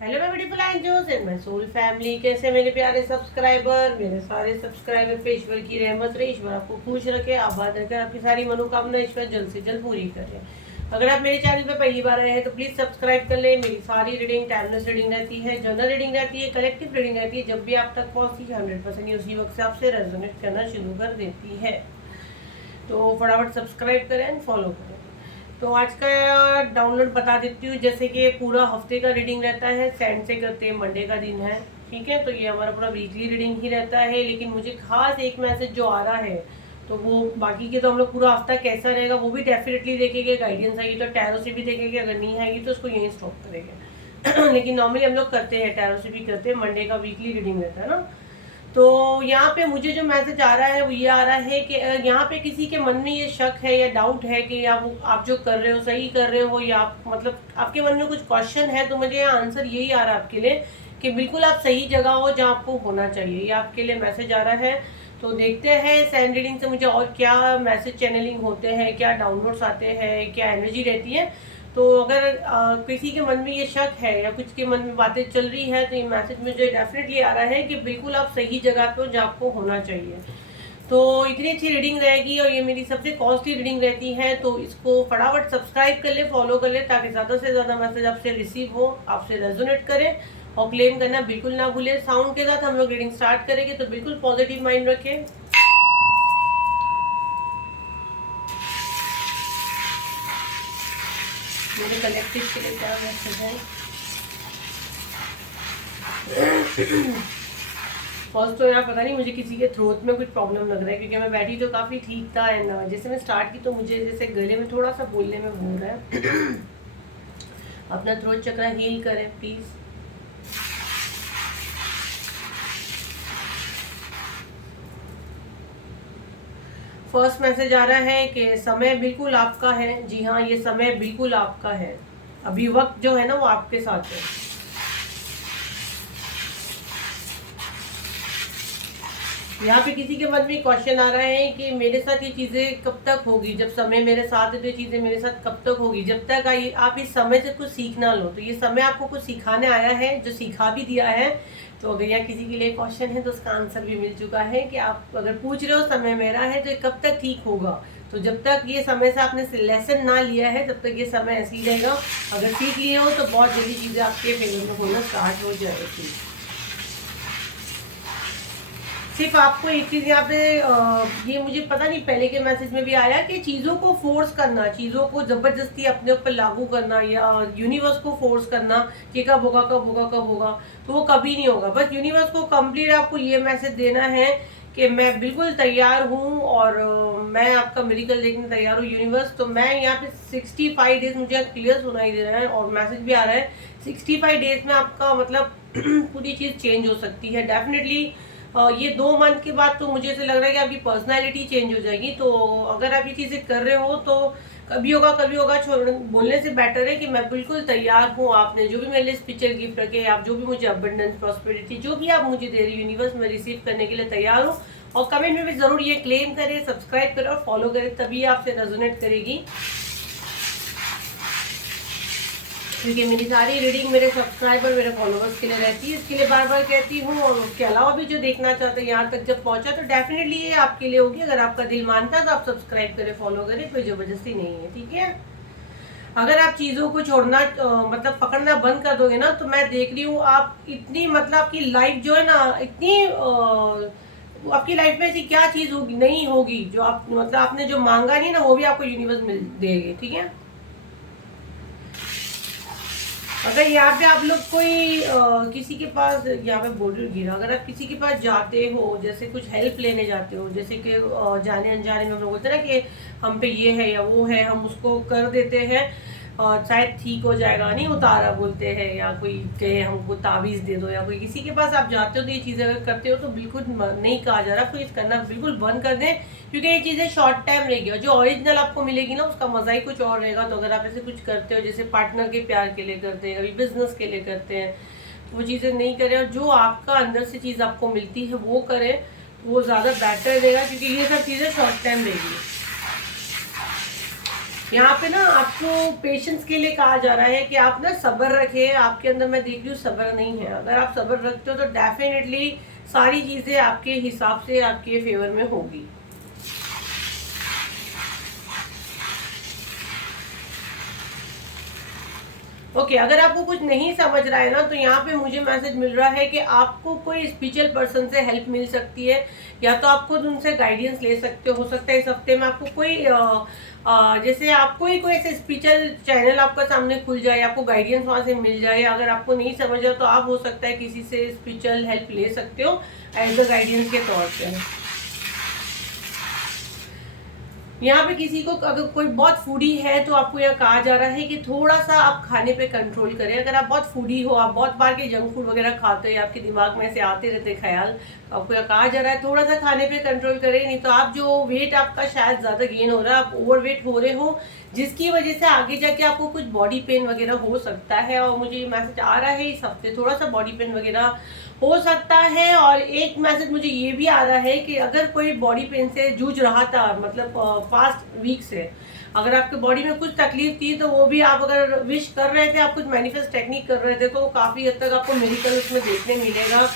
Hello मैं beautiful angels and my soul family. कैसे मेरे प्यारे सब्सक्राइबर, मेरे सारे सब्सक्राइबर पे ईश्वर की रहमत रहे, ईश्वर आपको खुश रखे, आबाद रखे, आपकी सारी मनोकामना ईश्वर जल्द से जल्द पूरी करे। अगर आप मेरे चैनल पे पहली बार आए हैं तो प्लीज सब्सक्राइब कर ले। मेरी सारी रीडिंग टाइमलेस रीडिंग रहती है, जनरल रीडिंग रहती है, कलेक्टिव रीडिंग रहती है। जब भी आप तक पहुंचती है 100% उसी वक्त से आपसे रेजोनेट करना शुरू कर देती है। तो फटाफट सब्सक्राइब करें एंड फॉलो करें। तो आज का डाउनलोड बता देती हूँ। जैसे कि पूरा हफ्ते का रीडिंग रहता है, सैंड से करते हैं, मंडे का दिन है, ठीक है। तो ये हमारा पूरा वीकली रीडिंग ही रहता है, लेकिन मुझे खास एक मैसेज जो आ रहा है तो वो बाकी के तो हम लोग पूरा हफ्ता कैसा रहेगा वो भी डेफिनेटली देखेंगे। गाइडेंस आएगी तो टैरो से भी देखेंगे, अगर नहीं आएगी तो उसको यहीं स्टॉप करेंगे। लेकिन नॉर्मली हम लोग करते हैं, टैरो से भी करते हैं, मंडे का वीकली रीडिंग रहता है ना। तो यहाँ पे मुझे जो मैसेज आ रहा है वो ये आ रहा है कि यहाँ पे किसी के मन में ये शक है या डाउट है कि आप जो कर रहे हो सही कर रहे हो, या आप मतलब आपके मन में कुछ क्वेश्चन है। तो मुझे यहाँ आंसर यही आ रहा है आपके लिए कि बिल्कुल आप सही जगह हो जहाँ आपको होना चाहिए। ये आपके लिए मैसेज आ रहा है। तो देखते हैं सैंड रीडिंग से मुझे और क्या मैसेज चैनलिंग होते हैं, क्या डाउनलोड्स आते हैं, क्या एनर्जी रहती है। तो अगर किसी के मन में ये शक है या कुछ के मन में बातें चल रही है तो ये मैसेज मुझे डेफिनेटली आ रहा है कि बिल्कुल आप सही जगह पे हो जहाँ आपको होना चाहिए। तो इतनी अच्छी रीडिंग रहेगी और ये मेरी सबसे कॉस्टली रीडिंग रहती है। तो इसको फटाफट सब्सक्राइब कर ले, फॉलो कर ले, ताकि ज़्यादा से ज़्यादा मैसेज आपसे रिसीव हो, आपसे रेजोनेट करे। और क्लेम करना बिल्कुल ना भूले। साउंड के साथ हम लोग रीडिंग स्टार्ट करेंगे, तो बिल्कुल पॉजिटिव माइंड रखें। मेरे कलेक्टिव के लिए क्या मैसेज है? फर्स्ट तो यार पता नहीं मुझे किसी के थ्रोट में कुछ प्रॉब्लम लग रहा है, क्योंकि मैं बैठी तो काफ़ी ठीक था एंड जैसे मैं स्टार्ट की तो मुझे जैसे गले में थोड़ा सा बोलने में हो रहा है। अपना थ्रोट चक्र हील करें प्लीज़। फर्स्ट मैसेज आ रहा है कि समय बिल्कुल आपका है। जी हाँ, ये समय बिल्कुल आपका है। अभी वक्त जो है ना वो आपके साथ है। यहाँ पे किसी के मन में क्वेश्चन आ रहा है कि मेरे साथ ये चीज़ें कब तक होगी, जब समय मेरे साथ है तो ये चीज़ें मेरे साथ कब तक होगी, जब तक आप इस समय से कुछ सीख ना लो। तो ये समय आपको कुछ सिखाने आया है, जो सिखा भी दिया है। तो अगर यहाँ किसी के लिए क्वेश्चन है तो उसका आंसर भी मिल चुका है कि आप अगर पूछ रहे हो समय मेरा है तो ये कब तक ठीक होगा। तो जब तक ये समय से आपने लेसन ना लिया है तब तक ये समय ऐसे ही रहेगा। अगर सीख लिए हो तो बहुत जल्दी चीज़ें आपके फेवर में होना स्टार्ट हो जाएगी। सिर्फ आपको एक चीज यहाँ पे ये मुझे पता नहीं पहले के मैसेज में भी आया कि चीज़ों को फोर्स करना, चीज़ों को ज़बरदस्ती अपने ऊपर लागू करना या यूनिवर्स को फोर्स करना कि कब होगा कब होगा कब होगा, तो वो कभी नहीं होगा। बस यूनिवर्स को कंप्लीट आपको ये मैसेज देना है कि मैं बिल्कुल तैयार हूँ और मैं आपका मिरेकल देखने तैयार हूँ यूनिवर्स। तो मैं यहाँ पे 65 डेज मुझे क्लियर सुनाई दे रहा है और मैसेज भी आ रहा है 65 डेज में आपका मतलब पूरी चीज़ चेंज हो सकती है डेफिनेटली। ये 2 मंथ के बाद तो मुझे ऐसे लग रहा है कि आपकी पर्सनालिटी चेंज हो जाएगी। तो अगर आप ये चीज़ें कर रहे हो तो कभी होगा बोलने से बेटर है कि मैं बिल्कुल तैयार हूँ। आपने जो भी मेरे लिए स्पिरिचुअल गिफ्ट रखे, आप जो भी मुझे अबंडेंस प्रॉस्पेरिटी जो भी आप मुझे दे रही यूनिवर्स में रिसीव करने के लिए तैयार हूँ। और कमेंट में भी ज़रूर ये क्लेम करें, सब्सक्राइब करें और फॉलो करें, तभी आपसे रेजोनेट करेगी। क्योंकि मेरी सारी रीडिंग मेरे सब्सक्राइबर मेरे फॉलोअर्स के लिए रहती है, इसके लिए बार बार कहती हूँ। और उसके अलावा भी जो देखना चाहते हैं यहाँ तक जब पहुँचा तो डेफिनेटली ये आपके लिए होगी। अगर आपका दिल मानता है तो आप सब्सक्राइब करें, फॉलो करें, कोई जबरदस्ती नहीं है, ठीक है। अगर आप चीज़ों को छोड़ना मतलब पकड़ना बंद कर दोगे ना, तो मैं देख रही हूँ आप इतनी मतलब आपकी लाइफ जो है ना इतनी आपकी लाइफ में ऐसी क्या चीज़ होगी नहीं होगी जो आप मतलब आपने जो मांगा नहीं ना वो भी आपको यूनिवर्स मिल देगी, ठीक है। अगर यहाँ पे आप लोग कोई किसी के पास यहाँ पे बॉर्डर गिरा, अगर आप किसी के पास जाते हो, जैसे कुछ हेल्प लेने जाते हो, जैसे कि जाने अनजाने में हम लोग बोलते हैं ना कि हम पे ये है या वो है, हम उसको कर देते हैं शायद ठीक हो जाएगा, नहीं उतारा बोलते हैं, या कोई कहे हमको ताबीज़ दे दो, या कोई किसी के पास आप जाते हो तो ये चीज़ें अगर करते हो तो बिल्कुल नहीं कहा जा रहा कोई करना बिल्कुल बंद कर दें, क्योंकि ये चीज़ें शॉर्ट टाइम रहेगी और जो ओरिजिनल आपको मिलेगी ना उसका मज़ा ही कुछ और रहेगा। तो अगर आप ऐसे कुछ करते हो जैसे पार्टनर के प्यार के लिए करते हैं, कभी बिजनेस के लिए करते हैं, तो वो चीज़ें नहीं करें और जो आपका अंदर से चीज़ आपको मिलती है वो करें, वो ज़्यादा बेटर रहेगा, क्योंकि ये सब चीज़ें शॉर्ट टाइम रहेगी। यहाँ पे ना आपको पेशेंस के लिए कहा जा रहा है कि आप ना सब्र रखें। आपके अंदर मैं देख रही हूँ सब्र नहीं है। अगर आप सब्र रखते हो तो डेफिनेटली सारी चीज़ें आपके हिसाब से आपके फेवर में होगी। ओके अगर आपको कुछ नहीं समझ रहा है ना तो यहाँ पे मुझे मैसेज मिल रहा है कि आपको कोई स्पिरिचुअल पर्सन से हेल्प मिल सकती है, या तो आप खुद उनसे गाइडेंस ले सकते हो सकता है इस हफ्ते में आपको कोई जैसे आपको ही कोई ऐसे स्पिरिचुअल चैनल आपका सामने खुल जाए, आपको गाइडेंस वहाँ से मिल जाए। अगर आपको नहीं समझ रहा तो आप हो सकता है किसी से स्पिरिचुअल हेल्प ले सकते हो एज अ गाइडेंस के तौर पे। यहाँ पे किसी को अगर कोई बहुत फूडी है तो आपको यहाँ कहा जा रहा है कि थोड़ा सा आप खाने पे कंट्रोल करें। अगर आप बहुत फूडी हो, आप बहुत बार के जंक फूड वगैरह खाते हो, आपके दिमाग में से आते रहते ख्याल, तो आपको यहाँ कहा जा रहा है थोड़ा सा खाने पे कंट्रोल करें। नहीं तो आप जो वेट आपका शायद ज़्यादा गेन हो रहा है, आप ओवर वेट हो रहे हो, जिसकी वजह से आगे जाके आपको कुछ बॉडी पेन वगैरह हो सकता है। और मुझे ये मैसेज आ रहा है इस हफ्ते थोड़ा सा बॉडी पेन वगैरह हो सकता है। और एक मैसेज मुझे ये भी आ रहा है कि अगर कोई बॉडी पेन से जूझ रहा था, मतलब पास्ट वीक से अगर आपके बॉडी में कुछ तकलीफ थी, तो वो भी आप अगर विश कर रहे थे, आप कुछ मैनिफेस्ट टेक्निक कर रहे थे, तो काफ़ी हद तक आपको मिरेकल उसमें देखने मिलेगा।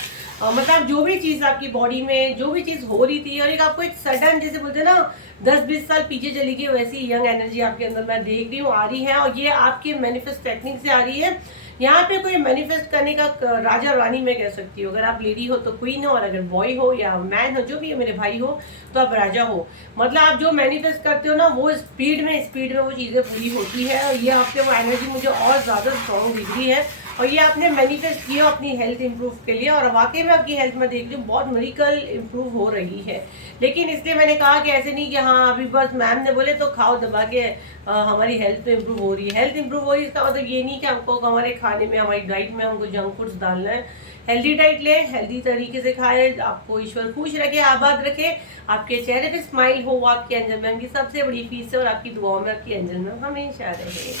मतलब जो भी चीज़ आपकी बॉडी में जो भी चीज़ हो रही थी, और एक आपको एक सडन जैसे बोलते हैं ना 10-20 साल पीछे चली गई, वैसी यंग एनर्जी आपके अंदर मैं देख रही हूँ आ रही है। और ये आपके मैनिफेस्ट टेक्निक से आ रही है। यहाँ पे कोई मैनिफेस्ट करने का राजा रानी मैं कह सकती हूँ। अगर आप लेडी हो तो क्वीन हो, और अगर बॉय हो या मैन हो, जो भी है मेरे भाई हो, तो आप राजा हो। मतलब आप जो मैनिफेस्ट करते हो ना वो स्पीड में वो चीज़ें पूरी होती है। और ये आपके वो एनर्जी मुझे और ज़्यादा स्ट्रॉन्ग दिख रही है। और ये आपने मैनिफेस्ट किया अपनी हेल्थ इंप्रूव के लिए, और वाकई में आपकी हेल्थ में देख रही हूँ बहुत मेडिकल इंप्रूव हो रही है। लेकिन इसलिए मैंने कहा कि ऐसे नहीं कि हाँ अभी बस मैम ने बोले तो खाओ दबा के हमारी हेल्थ तो इंप्रूव हो रही है। हेल्थ इंप्रूव हो रही है इसका मतलब ये नहीं कि हमको हमारे खाने में, हमारी डाइट में हमको जंक फूड्स डालना है। हेल्दी डाइट ले, हेल्दी तरीके से खाए, आपको ईश्वर खुश रखे, आबाद रखे, आपके चेहरे पे स्माइल हो, आपके एंजल मैम की सबसे बड़ी फीस है। और आपकी दुआओं में आपकी एंजल मैम हमेशा रहे।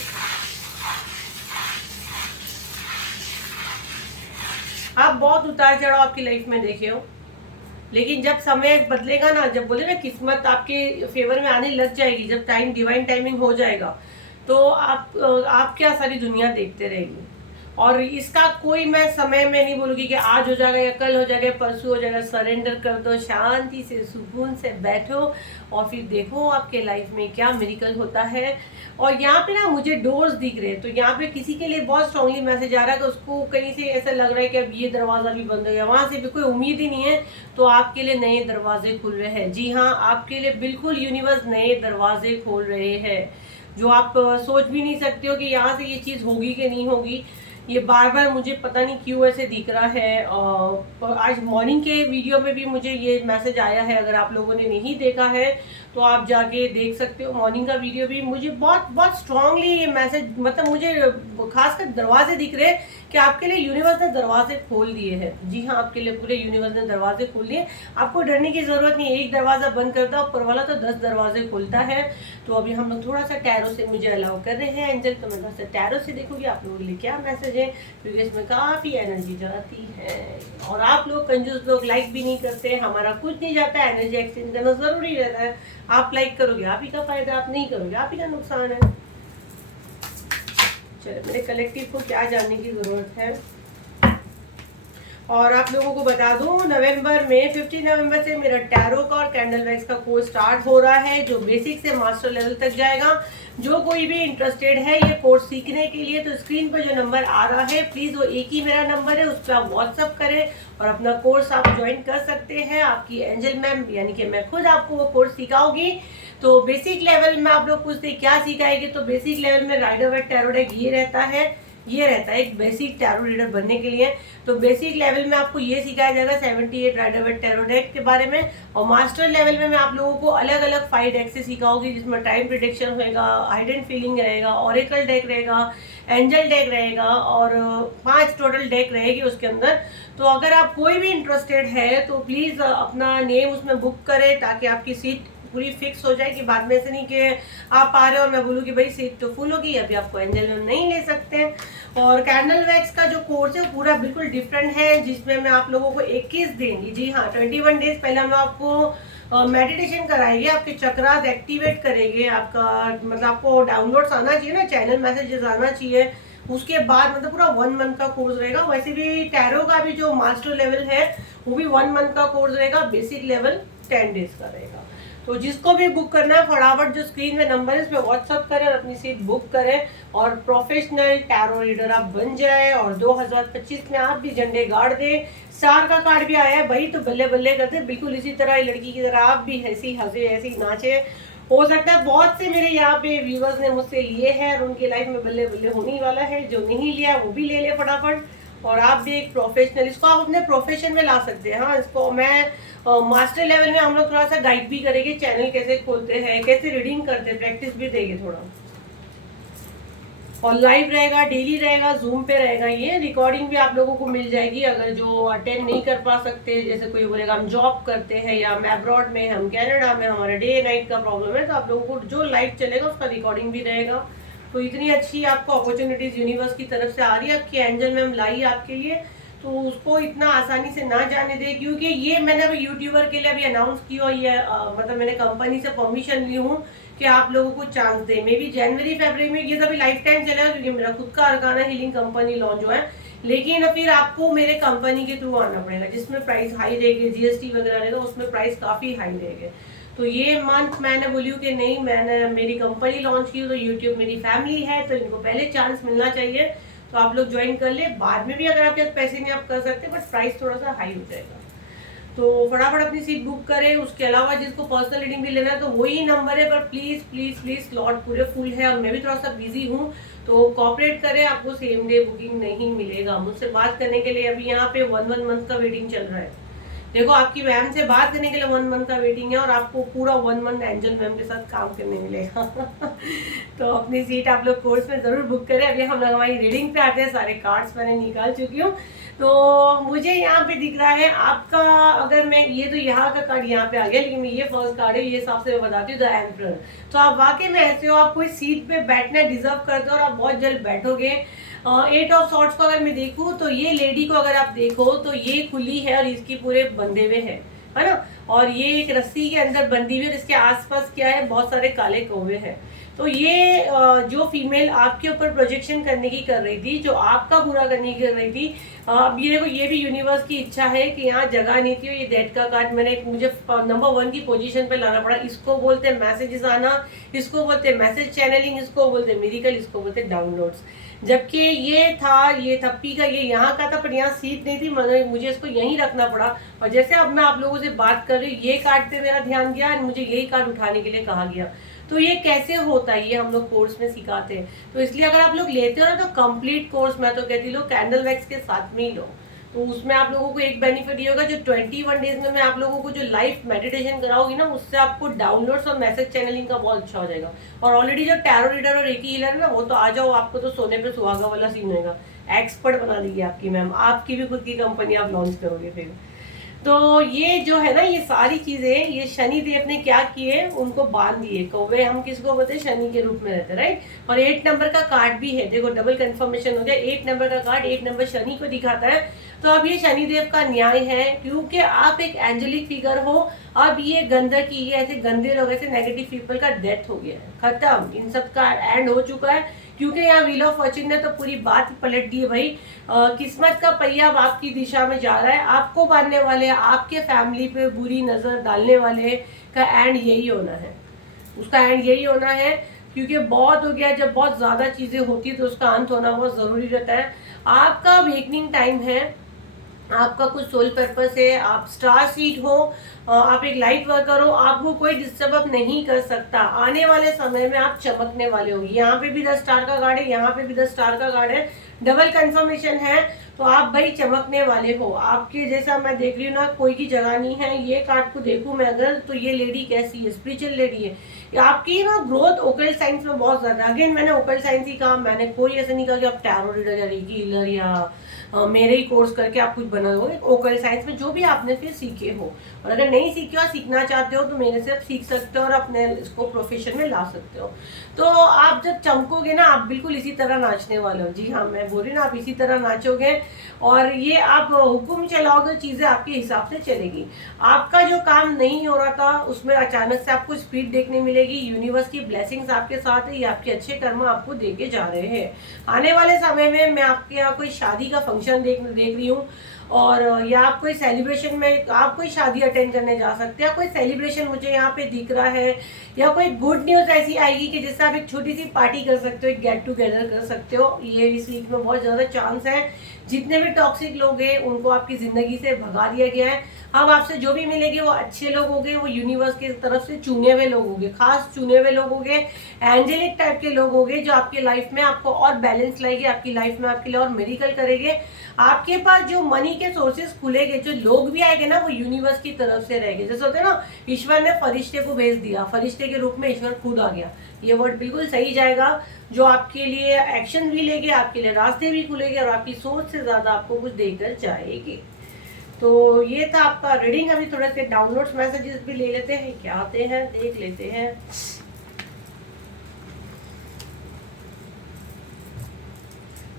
आप बहुत उतार चढ़ाव आपकी लाइफ में देखे हो, लेकिन जब समय बदलेगा ना, जब बोले ना किस्मत आपके फेवर में आने लग जाएगी, जब टाइम डिवाइन टाइमिंग हो जाएगा, तो आप क्या सारी दुनिया देखते रहेगी। और इसका कोई मैं समय में नहीं बोलूँगी कि आज हो जाएगा या कल हो जाएगा, परसों हो जाएगा। सरेंडर कर दो, शांति से सुकून से बैठो और फिर देखो आपके लाइफ में क्या मिरेकल होता है। और यहाँ पे ना मुझे डोर्स दिख रहे हैं, तो यहाँ पे किसी के लिए बहुत स्ट्रांगली मैसेज आ रहा है कि उसको कहीं से ऐसा लग रहा है कि अब ये दरवाज़ा भी बंद हो गया, वहाँ से भी कोई उम्मीद ही नहीं है, तो आपके लिए नए दरवाजे खुल रहे हैं। जी हाँ, आपके लिए बिल्कुल यूनिवर्स नए दरवाजे खोल रहे हैं, जो आप सोच भी नहीं सकते हो कि यहाँ से ये चीज़ होगी कि नहीं होगी। ये बार बार मुझे पता नहीं क्यों ऐसे दिख रहा है। आज मॉर्निंग के वीडियो में भी मुझे ये मैसेज आया है। अगर आप लोगों ने नहीं देखा है तो आप जाके देख सकते हो। मॉर्निंग का वीडियो भी मुझे बहुत बहुत स्ट्रांगली ये मैसेज, मतलब मुझे खासकर दरवाजे दिख रहे हैं कि आपके लिए यूनिवर्स ने दरवाजे खोल दिए हैं। जी हाँ, आपके लिए पूरे यूनिवर्स ने दरवाजे खोल दिए। आपको डरने की ज़रूरत नहीं, एक दरवाज़ा बंद करता है ऊपर वाला तो 10 दरवाजे खोलता है। तो अभी हम लोग थोड़ा सा टैरो से मुझे अलाउ कर रहे हैं एंजल, तो मैं थोड़ा सा टैरो से देखूंगी आप लोगों के लिए क्या मैसेज है, क्योंकि इसमें काफ़ी एनर्जी जाती है। और आप लोग कंजूस लोग लाइक भी नहीं करते, हमारा कुछ नहीं जाता, एनर्जी एक्सचेंज करना ज़रूरी रहता है। आप लाइक करोगे आप ही का फायदा, आप नहीं करोगे आप ही का नुकसान है। चलो, मेरे कलेक्टिव को क्या जानने की ज़रूरत है। और आप लोगों को बता दूं, नवंबर में 15 नवंबर से मेरा टैरो का और कैंडल वैक्स का कोर्स स्टार्ट हो रहा है, जो बेसिक से मास्टर लेवल तक जाएगा। जो कोई भी इंटरेस्टेड है ये कोर्स सीखने के लिए, तो स्क्रीन पर जो नंबर आ रहा है प्लीज़ वो एक ही मेरा नंबर है, उस पर आप व्हाट्सअप करें और अपना कोर्स आप ज्वाइन कर सकते हैं। आपकी एंजल मैम यानी कि मैं खुद आपको वो कोर्स सिखाऊंगी। तो बेसिक लेवल में आप लोग पूछते क्या सिखाएगी, तो बेसिक लेवल में राइडर वेट टैरो डेक ये रहता है एक बेसिक टैरो रीडर बनने के लिए। तो बेसिक लेवल में आपको ये सिखाया जाएगा 78 राइडर वेट टैरो डेक के बारे में। और मास्टर लेवल में मैं आप लोगों को अलग अलग 5 डेक से सिखाऊंगी, जिसमें टाइम प्रिडिक्शन होएगा, हाइडन फीलिंग रहेगा, ऑरेकल डेक रहेगा, एंजल डेक रहेगा, और 5 टोटल डेक रहेगी उसके अंदर। तो अगर आप कोई भी इंटरेस्टेड है तो प्लीज़ अपना नेम उसमें बुक करें, ताकि आपकी सीट पूरी फिक्स हो जाए कि बाद में ऐसे नहीं कि आप आ रहे हो और मैं बोलूँ कि भाई सीट तो फुल होगी, अभी आपको एंजल में नहीं ले सकते हैं। और कैंडल वैक्स का जो कोर्स है वो पूरा बिल्कुल डिफरेंट है, जिसमें मैं आप लोगों को 21 दिन, जी हाँ 21 डेज पहले हम आपको मेडिटेशन कराएंगे, आपके चक्रास एक्टिवेट करेंगे, आपका मतलब आपको डाउनलोड्स आना चाहिए ना, चैनल मैसेजेस आना चाहिए। उसके बाद मतलब पूरा 1 मंथ का कोर्स रहेगा। वैसे भी टैरो का भी जो मास्टर लेवल है वो भी 1 मंथ का कोर्स रहेगा, बेसिक लेवल 10 डेज का रहेगा। तो जिसको भी बुक करना है फटाफट जो स्क्रीन में नंबर है इस पर व्हाट्सअप करें और अपनी सीट बुक करें और प्रोफेशनल टैरो रीडर आप बन जाए और 2025 में आप भी झंडे गाड़ दें। स्टार का कार्ड भी आया है भाई, तो बल्ले बल्ले करते बिल्कुल इसी तरह लड़की की तरह आप भी ऐसी हंसे ऐसी नाचे। हो सकता है बहुत से मेरे यहाँ पे व्यूवर्स ने मुझसे लिए हैं और उनकी लाइफ में बल्ले बल्ले होने वाला है, जो नहीं लिया वो भी ले ले फटाफट। और आप भी एक प्रोफेशनल, इसको आप अपने प्रोफेशन में ला सकते हैं। हाँ, इसको मैं मास्टर लेवल में हम लोग थोड़ा सा गाइड भी करेंगे, चैनल कैसे खोलते हैं, कैसे रीडिंग करते हैं, प्रैक्टिस भी देंगे थोड़ा। और लाइव रहेगा, डेली रहेगा, जूम पे रहेगा, ये रिकॉर्डिंग भी आप लोगों को मिल जाएगी। अगर जो अटेंड नहीं कर पा सकते, जैसे कोई बोलेगा हम जॉब करते हैं या हम अब्रॉड में, हम कनाडा में, हमारा डे नाइट का प्रॉब्लम है, तो आप लोगों को जो लाइव चलेगा उसका रिकॉर्डिंग भी रहेगा। तो इतनी अच्छी आपको अपॉर्चुनिटीज यूनिवर्स की तरफ से आ रही है, आपकी एंजल मैम लाई आपके लिए, तो उसको इतना आसानी से ना जाने दे। क्योंकि ये मैंने अभी यूट्यूबर के लिए अभी अनाउंस किया, ये मतलब मैंने कंपनी से परमिशन ली हूँ कि आप लोगों को चांस दे। मे बी जनवरी फरवरी में, ये तो अभी लाइफ टाइम चलेगा क्योंकि मेरा खुद का अरकाना हीलिंग कंपनी लॉन्च हुआ है, लेकिन फिर आपको मेरे कंपनी के थ्रू आना पड़ेगा, जिसमें प्राइस हाई रहेगी, जीएसटी वगैरह रहेगा, उसमें प्राइस काफ़ी हाई रहेगा। तो ये मंथ मैंने बोली कि नहीं, मैंने मेरी कंपनी लॉन्च की तो यूट्यूब मेरी फैमिली है, तो इनको पहले चांस मिलना चाहिए, तो आप लोग ज्वाइन कर ले। बाद में भी अगर आपके पास पैसे नहीं आप कर सकते, बट प्राइस थोड़ा सा हाई हो जाएगा। तो फटाफट अपनी सीट बुक करें। उसके अलावा जिसको पर्सनल रीडिंग भी लेना है तो वही नंबर है, पर प्लीज़ प्लीज़ प्लीज़ स्लॉट पूरे फुल है और मैं भी थोड़ा सा बिजी हूँ, तो कॉपरेट करें, आपको सेम डे बुकिंग नहीं मिलेगा। मुझसे बात करने के लिए अभी यहाँ पे 1 मंथ का वेटिंग चल रहा है। देखो, आपकी मैम से बात करने के लिए 1 मंथ का वेटिंग है और आपको पूरा 1 मंथ एंजल मैम के साथ काम करने मिलेगा। तो अपनी सीट आप लोग कोर्स में ज़रूर बुक करें। अभी हम लोग हमारी रीडिंग पे आते हैं, सारे कार्ड्स मैंने निकाल चुकी हूँ। तो मुझे यहाँ पे दिख रहा है आपका, अगर मैं ये तो यहाँ का कार्ड यहाँ पे आ गया, लेकिन ये फर्स्ट कार्ड है, ये हिसाब से मैं बताती हूँ, द एम्परर। तो आप वाकई में ऐसे हो, आप कोई सीट पे बैठना डिजर्व करते हो और आप बहुत जल्द बैठोगे। 8 ऑफ सॉर्ट्स को अगर मैं देखूँ तो ये लेडी को अगर आप देखो तो ये खुली है और इसकी पूरे बंधे हुए है ना, और ये एक रस्सी के अंदर बंधी हुई है और इसके आसपास क्या है, बहुत सारे काले कौवे हैं। तो ये जो फीमेल आपके ऊपर प्रोजेक्शन करने की कर रही थी, जो आपका बुरा करने की कर रही थी, अब ये देखो, ये भी यूनिवर्स की इच्छा है कि यहाँ जगह नहीं थी। ये डेथ का कार्ड मैंने मुझे नंबर 1 की पोजीशन पे लाना पड़ा। इसको बोलते हैं मैसेजेस आना, इसको बोलते हैं मैसेज चैनलिंग, इसको बोलते हैं मिरेकल, इसको बोलते हैं डाउनलोड्स। जबकि ये था, ये थप्पी का, ये यहाँ का था, पर यहाँ सीट नहीं थी, मगर मुझे इसको यहीं रखना पड़ा। और जैसे अब मैं आप लोगों से बात कर रही हूँ, ये कार्ड पे मेरा ध्यान गया और मुझे यही कार्ड उठाने के लिए कहा गया। तो ये कैसे होता है, ये हम लोग कोर्स में सिखाते हैं। तो इसलिए अगर आप लोग लेते हो ना, तो कंप्लीट कोर्स मैं तो कहती लो कैंडल वैक्स के साथ में ही लो। तो उसमें आप लोगों को एक बेनिफिट ये होगा, जो 21 डेज में मैं आप लोगों को जो लाइव मेडिटेशन कराऊंगी ना, उससे आपको डाउनलोड्स और मैसेज चैनलिंग का बहुत अच्छा हो जाएगा। और ऑलरेडी जो टैरो रीडर और रेकी हीलर है ना, वो तो आ जाओ, आपको तो सोने पे सुहागा वाला सीन होगा, एक्सपर्ट बना देगी आपकी मैम, आपकी भी खुद की कंपनी आप लॉन्च करोगे फिर। तो ये जो है ना, ये सारी चीजें, ये शनि देव ने क्या किए, उनको बांध दिए। कौवे हम किसको बोलते हैं, शनि के रूप में रहते, राइट। और 8 नंबर का कार्ड भी है, देखो डबल कंफर्मेशन हो गया। 8 नंबर का कार्ड, 8 नंबर शनि को दिखाता है। तो अब ये शनि देव का न्याय है, क्योंकि आप एक एंजेलिक फिगर हो। अब ये गंदगी, ये ऐसे गंदे लोग, ऐसे नेगेटिव पीपल का डेथ हो गया है, खत्म, इन सब का एंड हो चुका है। क्योंकि यहाँ व्हील ऑफ फॉर्च्यून ने तो पूरी बात पलट दी है भाई। किस्मत का पहिया अब आपकी दिशा में जा रहा है, आपको बांधने वाले, आपके फैमिली पे बुरी नजर डालने वाले का एंड यही होना है, उसका एंड यही होना है। क्योंकि बहुत हो गया, जब बहुत ज्यादा चीजें होती है तो उसका अंत होना बहुत जरूरी रहता है। आपका अवेकनिंग टाइम है, आपका कुछ सोल पर्पस है, आप स्टार सीड हो, आप एक लाइट वर्कर हो, आपको कोई डिस्टर्ब नहीं कर सकता। आने वाले समय में आप चमकने वाले हो। यहाँ पे भी 10 स्टार का कार्ड है, यहाँ पे भी 10 स्टार का कार्ड है, डबल कंफर्मेशन है। तो आप भाई चमकने वाले हो। आपके जैसा मैं देख रही हूँ ना, कोई की जगह नहीं है। ये कार्ड को देखूं मैं अगर, तो ये लेडी कैसी है, स्पिरिचुअल लेडी है। ये आपकी ना ग्रोथ ओकल्ट साइंस में बहुत ज्यादा। अगेन मैंने ओकल्ट साइंस ही कहा, मैंने कोई ऐसा नहीं कहा कि आप टैरो रीडर या रेकी हीलर या मेरे ही कोर्स करके आप कुछ बना दोगे। ओकल्ट साइंस में जो भी आपने फिर सीखे हो, और अगर नहीं सीखे हो, सीखना चाहते हो, तो मेरे से आप सीख सकते हो और अपने इसको प्रोफेशन में ला सकते हो। तो आप जब चमकोगे ना, आप बिल्कुल इसी तरह नाचने वाले हो। जी हाँ, मैं बोल रही ना, आप इसी तरह नाचोगे और ये आप हुक्म चलाओगे, चीजें आपके हिसाब से चलेगी। आपका जो काम नहीं हो रहा था उसमें अचानक से आपको स्पीड देखने मिलेगी। यूनिवर्स की ब्लेसिंग्स आपके साथ है, ये आपके अच्छे कर्म आपको देके जा रहे हैं। आने वाले समय में मैं आपके यहाँ कोई शादी का फंक्शन देख रही हूँ, और या आप कोई सेलिब्रेशन में, आप कोई शादी अटेंड करने जा सकते हैं, या कोई सेलिब्रेशन मुझे यहाँ पे दिख रहा है, या कोई गुड न्यूज ऐसी आएगी कि जिससे आप एक छोटी सी पार्टी कर सकते हो, एक गेट टुगेदर कर सकते हो। ये इस वीक में बहुत ज्यादा चांस है। जितने भी टॉक्सिक लोग हैं उनको आपकी जिंदगी से भगा दिया गया है। अब आपसे जो भी मिलेंगे वो अच्छे लोग होंगे, वो यूनिवर्स की तरफ से चुने हुए लोग होंगे, खास चुने हुए लोग होंगे, एंजेलिक टाइप के लोग होंगे, जो आपकी लाइफ में आपको और बैलेंस लाएंगे, आपकी लाइफ में आपके लिए और मेरिकल करेंगे। आपके पास जो मनी के सोर्सेस खुलेंगे, जो लोग भी आएंगे ना, वो यूनिवर्स की तरफ से रहेंगे। जैसे होते हैं ना, ईश्वर ने फरिश्ते को भेज दिया, फरिश्ते के रूप में ईश्वर खुद आ गया। ये वर्ड बिल्कुल सही जाएगा, जो आपके लिए एक्शन भी लेंगे, आपके लिए रास्ते भी खुलेंगे, और आपकी सोच से ज्यादा आपको कुछ देकर जाएगी। तो ये था आपका रीडिंग। अभी थोड़े से डाउनलोड्स मैसेजेस भी ले लेते हैं, क्या आते हैं देख लेते हैं।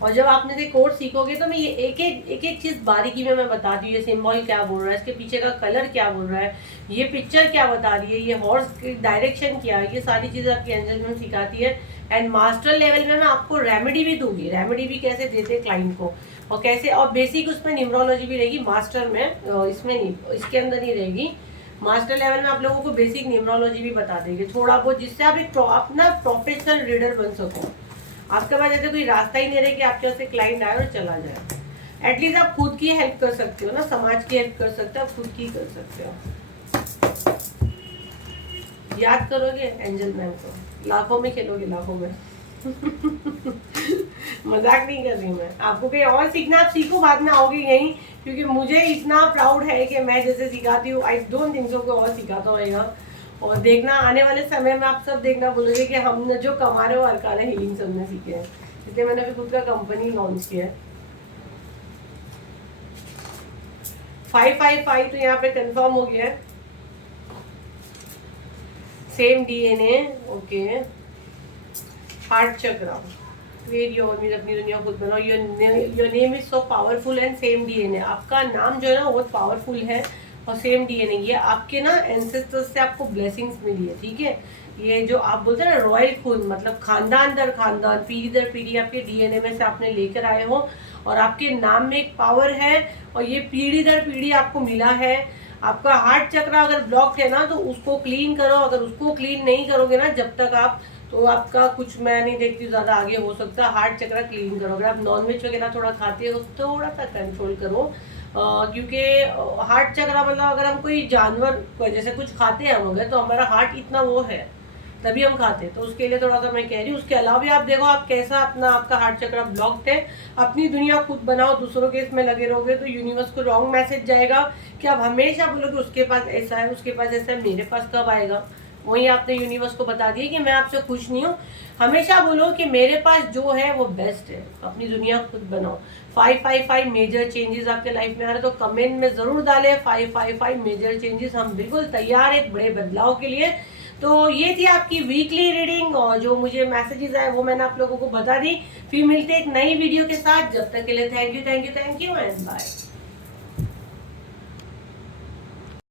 और जब आपने से कोर्स सीखोगे तो मैं ये एक एक चीज बारीकी में मैं बताती हूँ। ये सिंबल क्या बोल रहा है, इसके पीछे का कलर क्या बोल रहा है, ये पिक्चर क्या बता रही है, ये हॉर्स की डायरेक्शन क्या है, ये सारी चीजें आपकी एंजल में सिखाती है। एंड मास्टर लेवल में मैं आपको रेमेडी भी दूंगी, रेमेडी भी कैसे देते क्लाइंट को, और कैसे, और बेसिक उसमें न्यूमरोलॉजी भी रहेगी मास्टर में, इसमें नहीं, इसके अंदर नहीं रहेगी। मास्टर लेवल में आप लोगों को बेसिक न्यूमरोलॉजी भी बता देंगे थोड़ा बहुत, जिससे आप एक अपना प्रोफेशनल रीडर बन सको। आपके पास ऐसे कोई रास्ता ही नहीं रहे कि आपके पास से क्लाइंट आए और चला जाए। एटलीस्ट आप खुद की हेल्प कर सकते हो ना, समाज की हेल्प कर सकते हो, आप खुद की कर सकते हो। याद करोगे एंजल मैम को, लाखों में खेलोगे, लाखों में। मजाक नहीं कर रही मैं। आपको कहीं और सीखना, आप सीखो, बाद में आओगे यहीं, क्योंकि मुझे इतना प्राउड है कि मैं जैसे सिखाती हूँ, आई डोंट थिंक सो कोई और सिखाता होगा। और देखना आने वाले समय में आप सब देखना बोलोगे कि हमने जो कमा रहे हो अरकाना हीलिंग सबने सीखे हैं। इसलिए मैंने अभी खुद का कंपनी लॉन्च किया है। 555 तो यहाँ पे कंफर्म हो गया है। Same DNA, okay. हार्ट चक्र, क्रिएट योर मीन, अपनी दुनिया खुद बनाओ। Your name is so powerful and same DNA. आपका नाम जो है ना बहुत पावरफुल है, और सेम डीएनए। ये आपके ना एंसेस्टर्स से आपको ब्लेसिंग्स मिली है, ठीक है। ये जो आप बोलते हैं ना रॉयल खून, मतलब खानदान दर खानदान, पीढ़ी दर पीढ़ी आपके डीएनए में से आपने लेकर आए हो, और आपके नाम में एक पावर है, और ये पीढ़ी दर पीढ़ी आपको मिला है। आपका हार्ट चक्र अगर ब्लॉक है ना, तो उसको क्लीन करो। अगर उसको क्लीन नहीं करोगे ना जब तक आप, तो आपका कुछ, मैं नहीं देखती ज़्यादा आगे हो सकता। हार्ट चक्र क्लीन करो। अगर आप नॉनवेज वगैरह थोड़ा खाते हो तो थोड़ा सा कंट्रोल करो, क्योंकि हार्ट चक्र मतलब अगर हम कोई जानवर जैसे कुछ खाते हैं हम लोग, तो हमारा हार्ट इतना वो है तभी हम खाते हैं, तो उसके लिए थोड़ा सा मैं कह रही हूँ। उसके अलावा भी आप देखो आप कैसा अपना, आपका हार्ट चक्र ब्लॉक्ड है। अपनी दुनिया खुद बनाओ, दूसरों के इसमें लगे रहोगे तो यूनिवर्स को रॉन्ग मैसेज जाएगा कि आप हमेशा बोलोगे उसके पास ऐसा है, उसके पास ऐसा है, मेरे पास कब आएगा। वही आपने यूनिवर्स को बता दिया कि मैं आपसे खुश नहीं हूँ। हमेशा बोलो कि मेरे पास जो है वो बेस्ट है। अपनी दुनिया खुद बनाओ। 555 मेजर चेंजेस आपके लाइफ में आ रहे तो कमेंट में जरूर डालें 555 मेजर चेंजेस। हम बिल्कुल तैयार है बड़े बदलाव के लिए। तो ये थी आपकी वीकली रीडिंग, और जो मुझे मैसेजेस आए वो मैंने आप लोगों को बता दी। फिर मिलते एक नई वीडियो के साथ, जब तक के लिए थैंक यू एंड बाय।